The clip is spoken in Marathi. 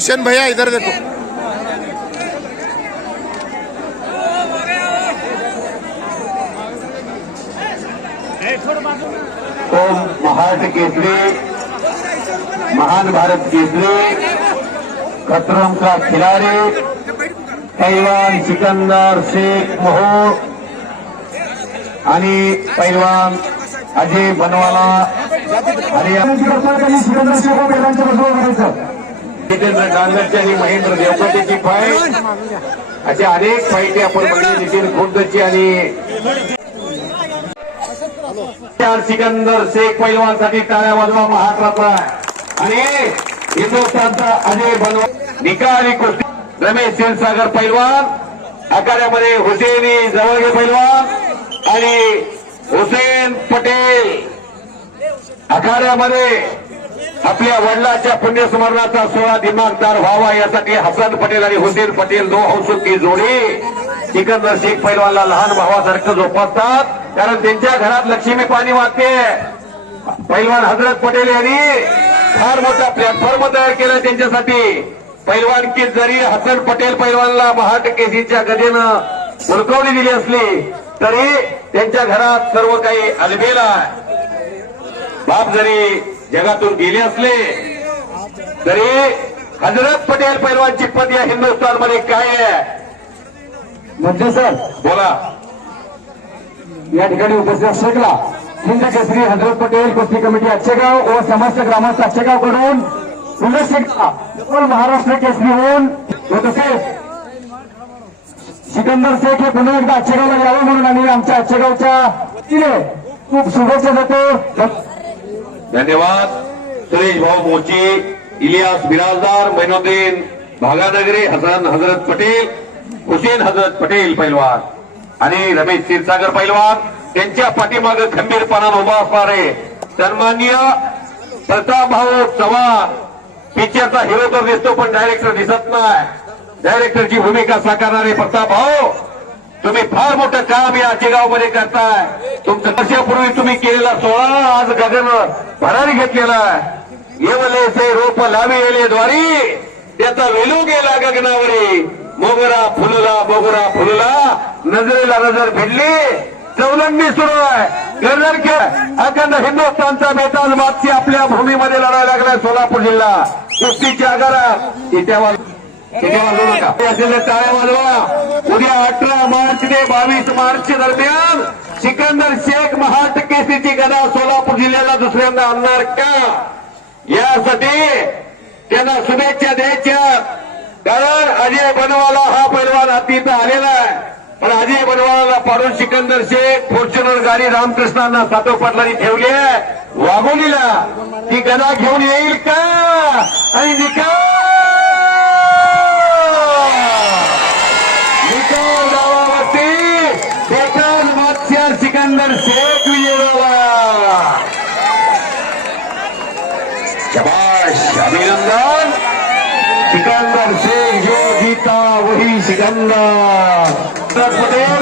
रोशन भैया इधर देखो। तो महाराष्ट्र केसरी, महान भारत केसरी, खतरों का खिलाड़ी पैलवान सिकंदर शेख मोहोळ आणि पैलवान अजय बनवाला आणि जितेंद्र डांगरची आणि महेंद्र देवकोटेची फाईट, अशा अनेक फाईटी आपण बघितली. नितीन खुर्दची आणि सिकंदर शेख पैलवानसाठी टाळ्या वाजवा महाराष्ट्राचा. आणि हिंदुस्थानचा अजय बनवा निकाली कुस्ती. रमेश क्षीरसागर पैलवान आखाड्यामध्ये, हुसेनी जवळगे पैलवान आणि हुसेन पटेल आखाड्यामध्ये. आपल्या वडिलांच्या पुण्यस्मरणाचा सोहळा दिमागदार व्हावा यासाठी हसन पटेल आणि हुसेन पटेल दो हौसों की जोडी सिकंदर शेख पैलवानला लहान भावासारखं जोपासतात, कारण त्यांच्या घरात लक्ष्मी पाणी वाहते. पैलवान हजरत पटेल यांनी फार मोठा प्लॅटफॉर्म तयार केला त्यांच्यासाठी. पैलवान की जरी हसन पटेल पैलवानला महाराष्ट्र केसरीच्या गदेनं हुडकवली दिली असली तरी त्यांच्या घरात सर्व काही अलबेला. बाप जरी जगातून गेले असले तरी हजरत पटेल पैलवानची पद या हिंदुस्थानमध्ये काय आहे म्हणजे सर बोला. या ठिकाणी उपस्थित असलेला हिंद केसरी हजरत पटेल कुस्ती कमिटी अच्छेगाव व समस्त ग्रामस्थ अच्छेगाव कडून महाराष्ट्र केसरी होऊन व तसेच सिकंदर शेख हे पुन्हा एकदा अच्छेगावला यावं म्हणून आणि आमच्या अच्छेगावच्या वतीने खूप शुभेच्छा देतो. धन्यवाद. सुरेश भाऊ मोची, इलियास बिराजदार, मैनुद्दीन भागानगरे, हसन हजरत पटेल, हुसेन हजरत पटेल पैलवान आणि रमेश क्षीरसागर पैलवान त्यांच्या पाठीमागे खंबीरपणाने उभा असणारे सन्माननीय प्रताप भाऊ चव्हाण. पिक्चरचा हिरो तर दिसतो पण डायरेक्टर दिसत नाही. डायरेक्टरची भूमिका साकारणारे प्रताप भाऊ, तुम्ही फार मोठं काम या आचेगाव मध्ये करताय. तुमचं वर्षापूर्वी तुम्ही केलेला सोहळा आज गगन भरारी घेतलेला आहे. येवलेचे रोप लाविले द्वारी त्याचा वेलू गेला गगनावरी. मोगरा फुलला मोगरा फुलला, नजरेला नजर भिडली, चौलंडी सुरू आहे. अखंड हिंदुस्थानचा बेताज बादशी आपल्या भूमीमध्ये लढायला लागलाय. सोलापूर जिल्हा कुस्तीच्या आगारात इथे टाळ्या वाजवा. उद्या 18 मार्च ते 22 मार्च दरम्यान सिकंदर शेख महाराष्ट्र केसरीची गदा सोलापूर जिल्ह्याला दुसऱ्यांदा आणणार का, यासाठी त्यांना शुभेच्छा द्यायच्या. कारण अजय बनवाला हा पैलवान हाती आलेला आहे, पण अजय बनवाला पाडून सिकंदर शेख फॉर्च्युनर गाडी रामकृष्णांना सातो पाटलांनी ठेवली आहे वाघोलीला. ती गदा घेऊन येईल का आणि निकाल गावावरती बेताज बादशाह सिकंदर शेख विजय झाला. शाबाश, अभिनंदन. सिकंदर शेख जो जीता वही सिकंदर. पटेल